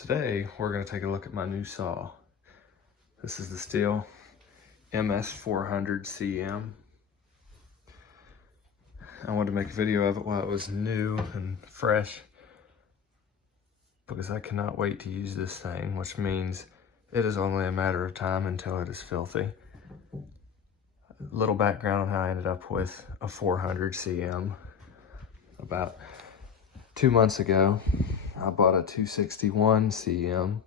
Today, we're gonna take a look at my new saw. This is the STIHL MS400 CM. I wanted to make a video of it while it was new and fresh because I cannot wait to use this thing, which means it is only a matter of time until it is filthy. A little background on how I ended up with a 400 CM. About 2 months ago, I bought a 261 CM.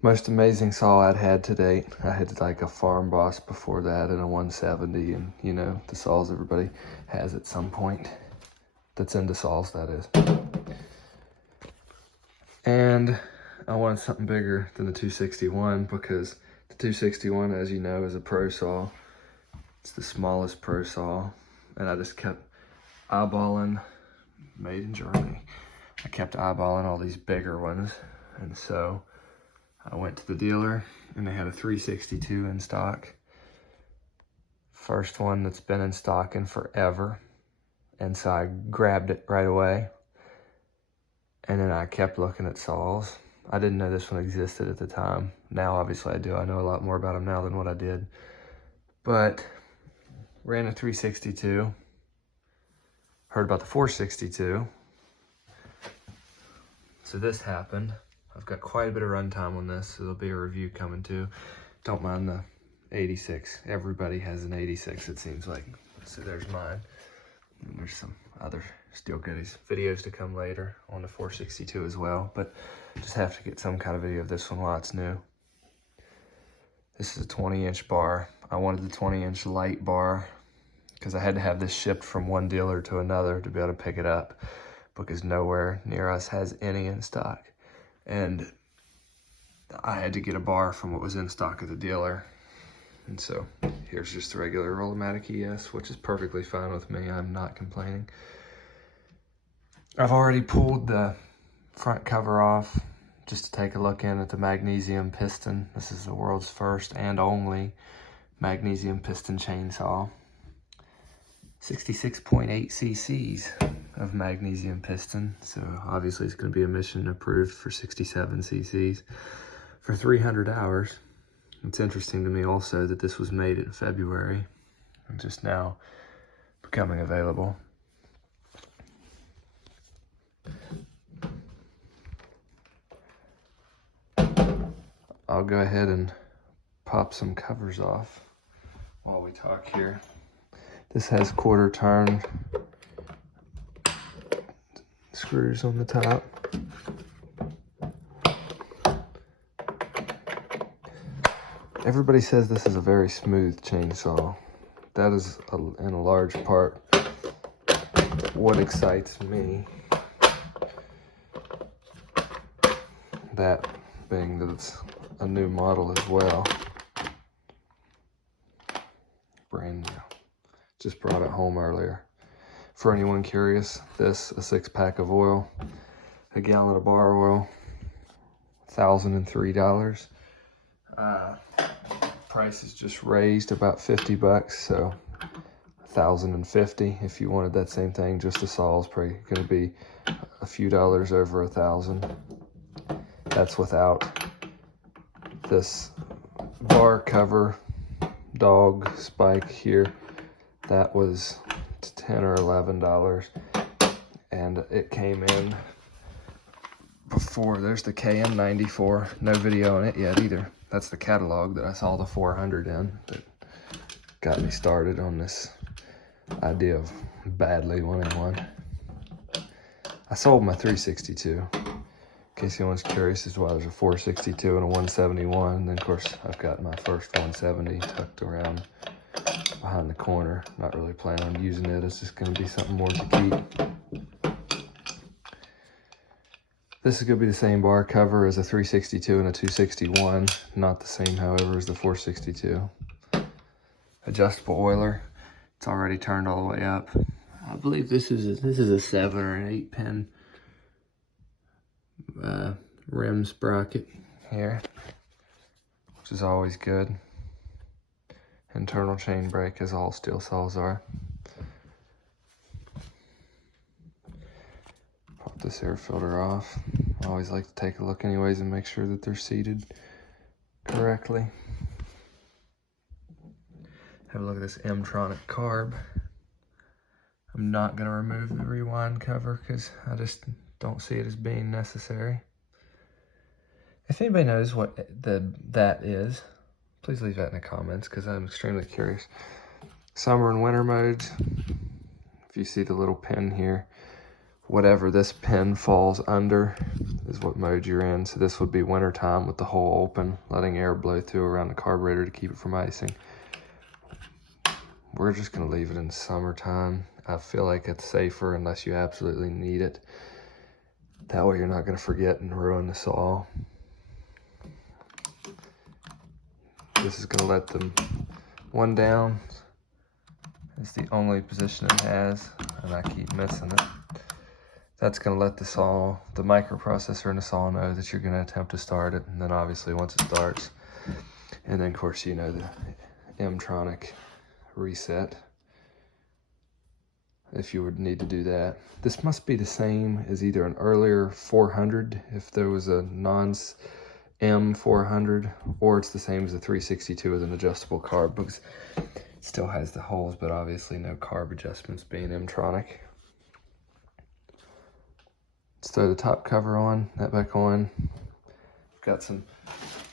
Most amazing saw I'd had to date. I had like a Farm Boss before that and a 170, and you know, the saws everybody has at some point. That's into saws, that is. And I wanted something bigger than the 261 because the 261, as you know, is a pro saw. It's the smallest pro saw, and I just kept eyeballing, made in Germany. I kept eyeballing all these bigger ones, and so I went to the dealer and they had a 362 in stock. First one that's been in stock in forever. And so I grabbed it right away. And then I kept looking at saws. I didn't know this one existed at the time. Now, obviously I do. I know a lot more about them now than what I did. But ran a 362. Heard about the 462. So this happened. I've got quite a bit of runtime on this, so there'll be a review coming too. Don't mind the 86. Everybody has an 86, it seems like. So there's mine. And there's some other Steel Goodies videos to come later on the 462 as well, but just have to get some kind of video of this one while it's new. This is a 20-inch bar. I wanted the 20-inch light bar because I had to have this shipped from one dealer to another to be able to pick it up because nowhere near us has any in stock. And I had to get a bar from what was in stock at the dealer. And so here's just the regular Rollomatic ES, which is perfectly fine with me. I'm not complaining. I've already pulled the front cover off just to take a look in at the magnesium piston. This is the world's first and only magnesium piston chainsaw. 66.8 cc's of magnesium piston, so obviously it's going to be emission approved for 67 cc's for 300 hours. It's interesting to me also that this was made in February and just now becoming available. I'll go ahead and pop some covers off while we talk here. This has quarter turn screws on the top. Everybody says this is a very smooth chainsaw. That is in a large part what excites me. That being that it's a new model as well. Brand new. Just brought it home earlier. For anyone curious, this, a 6-pack of oil, a gallon of bar oil, $1,003. Price is just raised about 50 bucks, so $1,050. If you wanted that same thing, just the saw is probably gonna be a few dollars over $1,000. That's without this bar cover dog spike here. That was $10 or $11, and it came in before. There's the KM94, no video on it yet either. That's the catalog that I saw the 400 in that got me started on this idea of badly wanting one. I sold my 362, in case anyone's curious as to why there's a 462 and a 171. And then of course I've got my first 170 tucked around behind the corner. Not really planning on using it. It's just going to be something more to keep. This is going to be the same bar cover as a 362 and a 261. Not the same, however, as the 462. Adjustable oiler. It's already turned all the way up. I believe this is a 7 or an 8 pin rim sprocket here, which is always good. Internal chain brake, as all steel saws are. Pop this air filter off. I always like to take a look anyways and make sure that they're seated correctly. Have a look at this M-tronic carb. I'm not gonna remove the rewind cover because I just don't see it as being necessary. If anybody knows what that is, please leave that in the comments because I'm extremely curious. Summer and winter modes. If you see the little pin here, whatever this pin falls under is what mode you're in. So this would be winter time with the hole open, letting air blow through around the carburetor to keep it from icing. We're just gonna leave it in summertime. I feel like it's safer unless you absolutely need it. That way you're not gonna forget and ruin the saw. This is gonna let them one down. It's the only position it has, and I keep missing it. That's gonna let the saw, the microprocessor in the saw know that you're gonna attempt to start it, and then obviously once it starts, and then of course you know the M-tronic reset if you would need to do that. This must be the same as either an earlier 400 if there was a non-M400, or it's the same as a 362 with an adjustable carb because it still has the holes, but obviously no carb adjustments being M-tronic. Let's throw the top cover on, that back on. Got some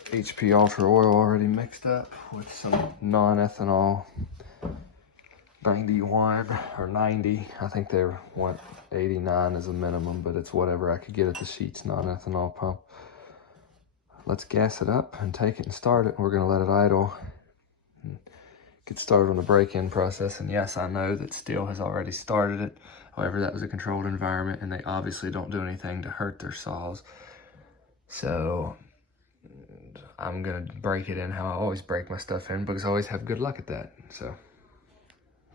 HP Ultra oil already mixed up with some non-ethanol 91 or 90. I think they want 89 as a minimum, but it's whatever I could get at the Sheetz non-ethanol pump. Let's gas it up and take it and start it. We're gonna let it idle and get started on the break-in process. And yes, I know that STIHL has already started it. However, that was a controlled environment and they obviously don't do anything to hurt their saws. So I'm gonna break it in how I always break my stuff in because I always have good luck at that. So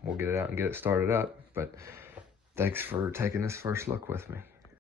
we'll get it out and get it started up. But thanks for taking this first look with me.